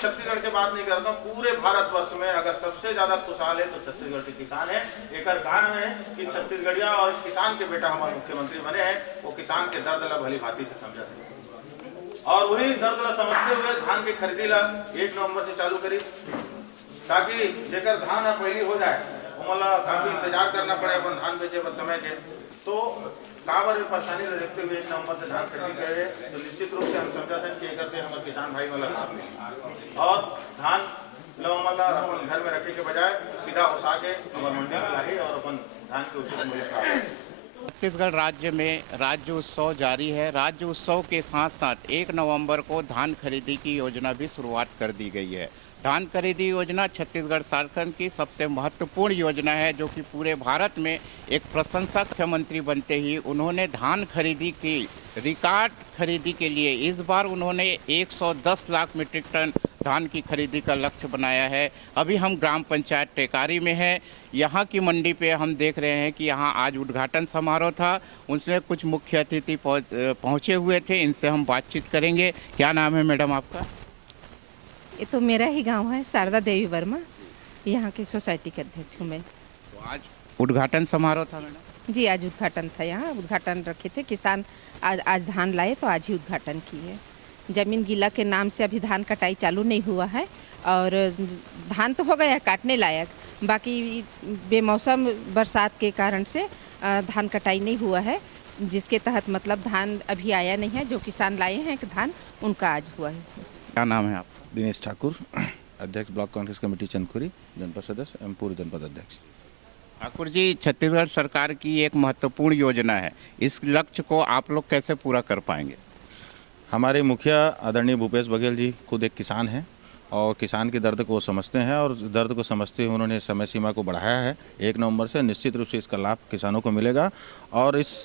छत्तीसगढ़ की बात नहीं करता हूँ, पूरे भारतवर्ष में अगर सबसे ज्यादा खुशहाल है तो छत्तीसगढ़ के किसान है। एक कारण है कि छत्तीसगढ़िया और किसान के बेटा हमारे मुख्यमंत्री बने हैं, वो किसान के दर्द ला भली भांति से समझते हैं और वही दर्द ला समझते हुए धान की खरीदी ला 1 नवंबर से चालू करी, ताकि जेकर धान पहली हो जाए उमला काफी इंतजार करना पड़े अपन धान बेचे पर समय के। तो काबर में परेशानी ल देखते हुए 1 नवंबर से धान खरीदी करे तो निश्चित रूप से हम समझते हैं कि एक से हमारे किसान भाई वाला लाभ मिले और धान लवमला अपन घर में रखे के बजाय सीधा उसा के हमारे मंडी में लाही और अपन धान के उचित मूल्य प्राप्त। छत्तीसगढ़ राज्य में राज्य उत्सव जारी है। राज्य उत्सव के साथ साथ 1 नवंबर को धान खरीदी की योजना भी शुरुआत कर दी गई है। धान खरीदी योजना छत्तीसगढ़ शासन की सबसे महत्वपूर्ण योजना है, जो कि पूरे भारत में एक प्रशंसक मुख्यमंत्री बनते ही उन्होंने धान खरीदी की रिकॉर्ड खरीदी के लिए इस बार उन्होंने 110 लाख मीट्रिक टन धान की खरीदी का लक्ष्य बनाया है। अभी हम ग्राम पंचायत टेकारी में हैं। यहाँ की मंडी पे हम देख रहे हैं कि यहाँ आज उद्घाटन समारोह था, उसमें कुछ मुख्य अतिथि पहुँचे हुए थे। इनसे हम बातचीत करेंगे। क्या नाम है मैडम आपका? ये तो मेरा ही गांव है, शारदा देवी वर्मा, यहाँ की सोसाइटी के अध्यक्ष हूँ मैं। तो आज उद्घाटन समारोह था मैडम? जी, आज उद्घाटन था। यहाँ उद्घाटन रखे थे किसान, आज धान लाए तो आज ही उद्घाटन किए। जमीन गीला के नाम से अभी धान कटाई चालू नहीं हुआ है और धान तो हो गया काटने लायक, बाकी बेमौसम बरसात के कारण से धान कटाई नहीं हुआ है, जिसके तहत मतलब धान अभी आया नहीं है। जो किसान लाए हैं धान उनका आज हुआ है। क्या नाम है आपका? दिनेश ठाकुर, अध्यक्ष ब्लॉक कांग्रेस कमेटी चंदखुरी, जनपद सदस्य एवं पूर्व जनपद अध्यक्ष। ठाकुर जी, छत्तीसगढ़ सरकार की एक महत्वपूर्ण योजना है, इस लक्ष्य को आप लोग कैसे पूरा कर पाएंगे? हमारे मुखिया आदरणीय भूपेश बघेल जी खुद एक किसान हैं और किसान के दर्द को समझते हैं और दर्द को समझते हुए उन्होंने समय सीमा को बढ़ाया है। 1 नवंबर से निश्चित रूप से इसका लाभ किसानों को मिलेगा और इस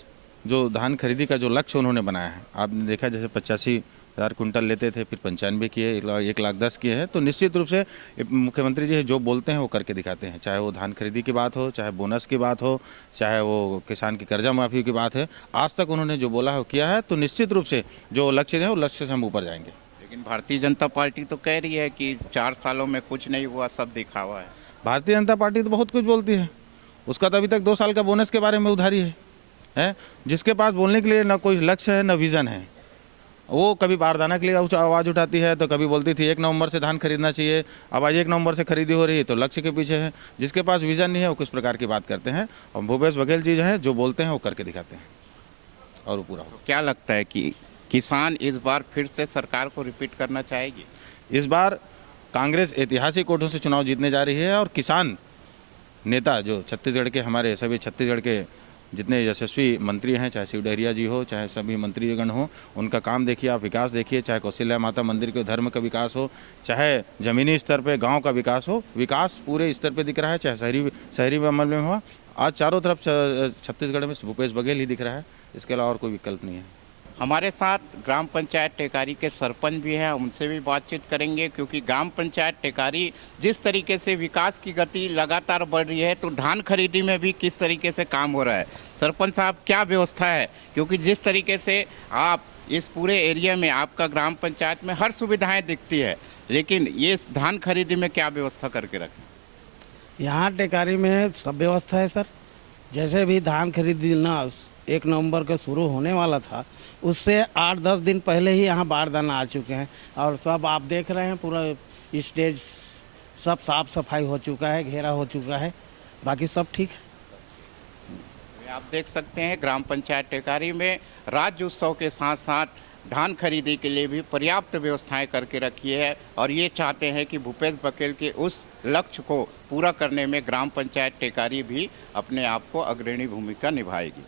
जो धान खरीदी का जो लक्ष्य उन्होंने बनाया है, आपने देखा जैसे 85,000 कुंटल लेते थे, फिर 95 किए, 1,10,000 किए हैं। तो निश्चित रूप से मुख्यमंत्री जी जो बोलते हैं वो करके दिखाते हैं, चाहे वो धान खरीदी की बात हो, चाहे बोनस की बात हो, चाहे वो किसान की कर्जा माफ़ी की बात है। आज तक उन्होंने जो बोला है वो किया है। तो निश्चित रूप से जो लक्ष्य है वो लक्ष्य से हम ऊपर जाएंगे। लेकिन भारतीय जनता पार्टी तो कह रही है कि 4 सालों में कुछ नहीं हुआ, सब दिखावा है। भारतीय जनता पार्टी तो बहुत कुछ बोलती है, उसका तो अभी तक 2 साल का बोनस के बारे में उधारी है। जिसके पास बोलने के लिए ना कोई लक्ष्य है ना विज़न है, वो कभी बारदाना के लिए आवाज़ उठाती है, तो कभी बोलती थी 1 नवंबर से धान खरीदना चाहिए। अब आज 1 नवंबर से खरीदी हो रही है तो लक्ष्य के पीछे है। जिसके पास विज़न नहीं है वो किस प्रकार की बात करते हैं। और भूपेश बघेल जी जो है जो बोलते हैं वो करके दिखाते हैं और वो पूरा हो। क्या लगता है कि किसान इस बार फिर से सरकार को रिपीट करना चाहेगी? इस बार कांग्रेस ऐतिहासिक वोटों से चुनाव जीतने जा रही है और किसान नेता जो छत्तीसगढ़ के हमारे सभी छत्तीसगढ़ के जितने यशस्वी मंत्री हैं, चाहे शिव डहरिया जी हो, चाहे सभी मंत्रीगण हो, उनका काम देखिए, आप विकास देखिए, चाहे कौशल्या माता मंदिर के धर्म का विकास हो, चाहे ज़मीनी स्तर पे गांव का विकास हो, विकास पूरे स्तर पे दिख रहा है, चाहे शहरी अमल में हुआ। आज चारों तरफ छत्तीसगढ़ में भूपेश बघेल ही दिख रहा है, इसके अलावा और कोई विकल्प नहीं है। हमारे साथ ग्राम पंचायत टेकारी के सरपंच भी हैं, उनसे भी बातचीत करेंगे, क्योंकि ग्राम पंचायत टेकारी जिस तरीके से विकास की गति लगातार बढ़ रही है, तो धान खरीदी में भी किस तरीके से काम हो रहा है। सरपंच साहब, क्या व्यवस्था है? क्योंकि जिस तरीके से आप इस पूरे एरिया में आपका ग्राम पंचायत में हर सुविधाएं दिखती है, लेकिन ये धान खरीदी में क्या व्यवस्था करके रखें? यहाँ टेकारी में सब व्यवस्था है सर। जैसे भी धान खरीदना 1 नवंबर का शुरू होने वाला था, उससे 8-10 दिन पहले ही यहाँ बारदाना आ चुके हैं और सब आप देख रहे हैं, पूरा स्टेज सब साफ सफाई हो चुका है, घेरा हो चुका है, बाकी सब ठीक है। आप देख सकते हैं ग्राम पंचायत टेकारी में राज्य उत्सव के साथ साथ धान खरीदी के लिए भी पर्याप्त व्यवस्थाएं करके रखी है और ये चाहते हैं कि भूपेश बघेल के उस लक्ष्य को पूरा करने में ग्राम पंचायत टेकारी भी अपने आप को अग्रणी भूमिका निभाएगी।